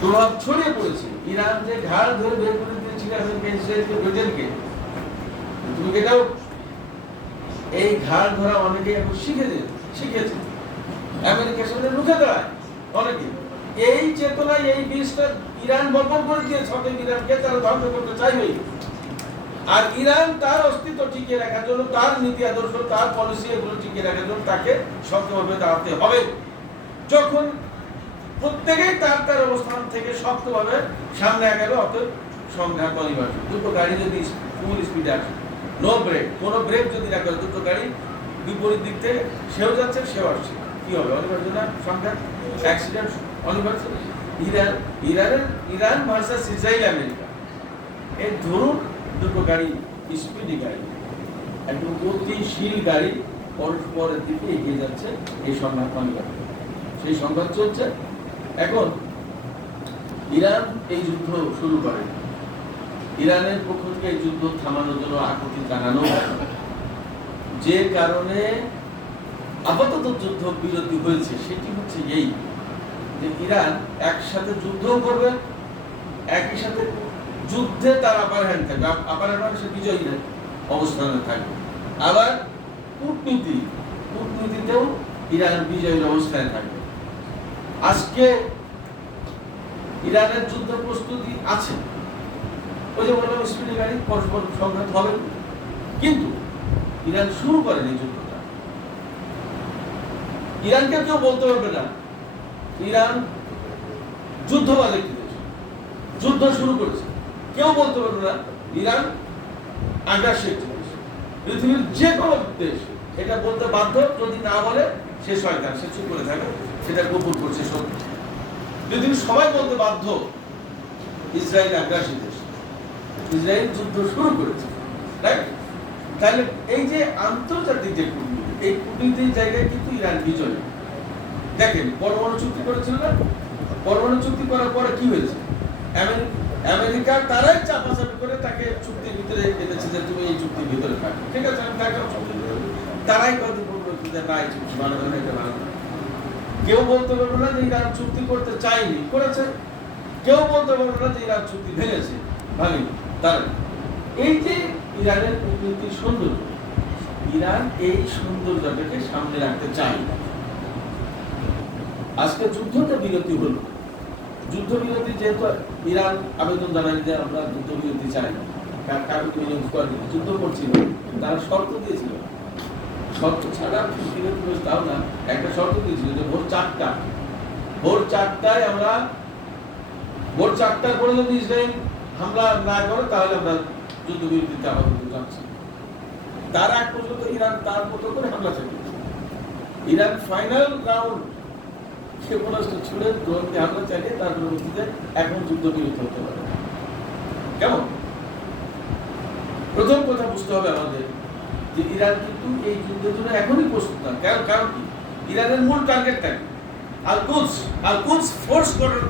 প্রভাব ছড়িয়ে পড়েছে। ইরান যে ঘাড় ধরে বের করে দিয়েছিল ব্রিটেনকে। তুমি এটাও এই ঘাড় ধরা অনেকে এখন শিখেছে শিখেছে। আমেরিকার সাথে রুখে দাঁড়ায় অনেকে। এই চেতনায় এই বীজটা ইরান বপন করে দিয়েছে, অতএব ইরানকে তারা ধ্বংস করতে চাইবেই আর ইরান তার অস্তিত্ব টিকিয়ে রাখার জন্য, তার নীতি আদর্শ, তার পলিসি এগুলো টিকিয়ে রাখার জন্য তাকে শক্তভাবে দাঁড়াতে হবে। যখন প্রত্যেকেই তার তার অবস্থান থেকে শক্তভাবে সামনে আগাবে অত সংখ্যা অনিবার্য দুটো গাড়ি যদি ফুল স্পিডে আসে নো ব্রেক কোনো ব্রেক যদি না করে, দুটো গাড়ি বিপরীত দিক থেকে সেও যাচ্ছে, সেও আসছে। কি হবে? অনিবার্য না? সংঘাত অ্যাক্সিডেন্ট অনিবার্য? ইরান, ইরানের, ইরান ভার্সাস ইসরায়েল, আমেরিকা। এই ধরুন দুটো গাড়ি স্পিডি গাড়ি। একদম গতিশীল গাড়ি, পরস্পরের দিকে এগিয়ে যাচ্ছে, এই সংঘাত অনিবার্য সেই সংঘাত চলছে এখন, ইরান এই যুদ্ধ শুরু করে। ইরানের পক্ষ থেকে এই যুদ্ধ থামানোর জন্য আকুতি জানানো যে কারণে আপাতত যুদ্ধ বিরতি হয়েছে, সেটি হচ্ছে এই যে ইরান একসাথে যুদ্ধ করবে, একই সাথে যুদ্ধে তার আপার হ্যান্ড থাকবে। আপার হ্যান্ড মানে সে বিজয়ী অবস্থানে থাকবে। আবার কূটনীতি, কূটনীতিতেও ইরান বিজয়ীর অবস্থায় থাকবে। আজকে ইরানের যুদ্ধ প্রস্তুতি আছে। ওই যে বললাম স্পিডি গাড়ি পরস্পর সংঘাত হবে। কিন্তু ইরান শুরু করেনি যুদ্ধটা। ইরানকে কেউ বলতে পারবে না, ইরান যুদ্ধবাজ একটি দেশ যুদ্ধ শুরু করেছে। কেউ বলতে পারবে না, ইরান আগ্রাসী পৃথিবীর যে কোনো দেশ এটা বলতে বাধ্য, যদি না বলে সে শয়তান, সে চুপ করে থাকে সেটা গোপন করছে সত্যি। পৃথিবীর সবাই বলতে বাধ্য, ইসরায়েল আগ্রাসী দেশ। ইসরায়েল যুদ্ধ শুরু করেছে তাহলে এই যে আন্তর্জাতিক যে কূটনীতি, এই কূটনীতির জায়গায় কিন্তু ইরান বিজয়। দেখেন, পরমাণু চুক্তি করেছিল না? পরমাণু চুক্তি করার পরে কি হয়েছে? আমেরি- আমেরিকা তারাই চাপাচাপি করে তাকে চুক্তির ভিতরে এনেছে যে তুমি এই চুক্তির ভিতরে থাকো। ঠিক আছে, আমি। তারাই কত বলব যে না, এই চুক্তি ভালো না এটা ভালো না। কেউ বলতে পারবে না যে ইরান চুক্তি করতে চায়নি, করেছে। কেউ বলতে পারবে না যে ইরান চুক্তি ভেঙেছে, ভাঙেনি। তারা এই যে ইরানের কূটনীতির সৌন্দর্য ইরান এই সৌন্দর্যটাকে সামনে রাখতে চায় না। আজকে যুদ্ধটা বিরতি হলো। যুদ্ধ বিরতি যেহেতু ইরান আবেদন জানায় যে আমরা যুদ্ধ বিরতি চাই না কারণ যুদ্ধ করছিল, তারা শর্ত দিয়েছিল। শর্ত ছাড়া বিরতি করে তাও না। একটা শর্ত দিয়েছিল যে ভোর চারটা। ভোর চারটায় আমরা ভোর চারটার পরে যদি ইসরায়েল হামলা না করে, তাহলে আমরা যুদ্ধ বিরতিতে আপাতত যাচ্ছি। তার আগ পর্যন্ত ইরান তার মতো করে হামলা চালিয়েছে। ইরান ফাইনাল রাউন্ড ক্ষেপণাস্ত্র ছুড়ে ড্রোনকে হামলা চালিয়ে তার পরবর্তীতে এখন যুদ্ধ বিরতি হতে পারে। কেমন? প্রথম কথা বুঝতে হবে আমাদের যে ইরান কিন্তু এই যুদ্ধের জন্য এখনই প্রস্তুত না কারণ কারণ কি? ইরানের মূল টার্গেট থাকে। আর কুদস আর কুদস ফোর্স গঠন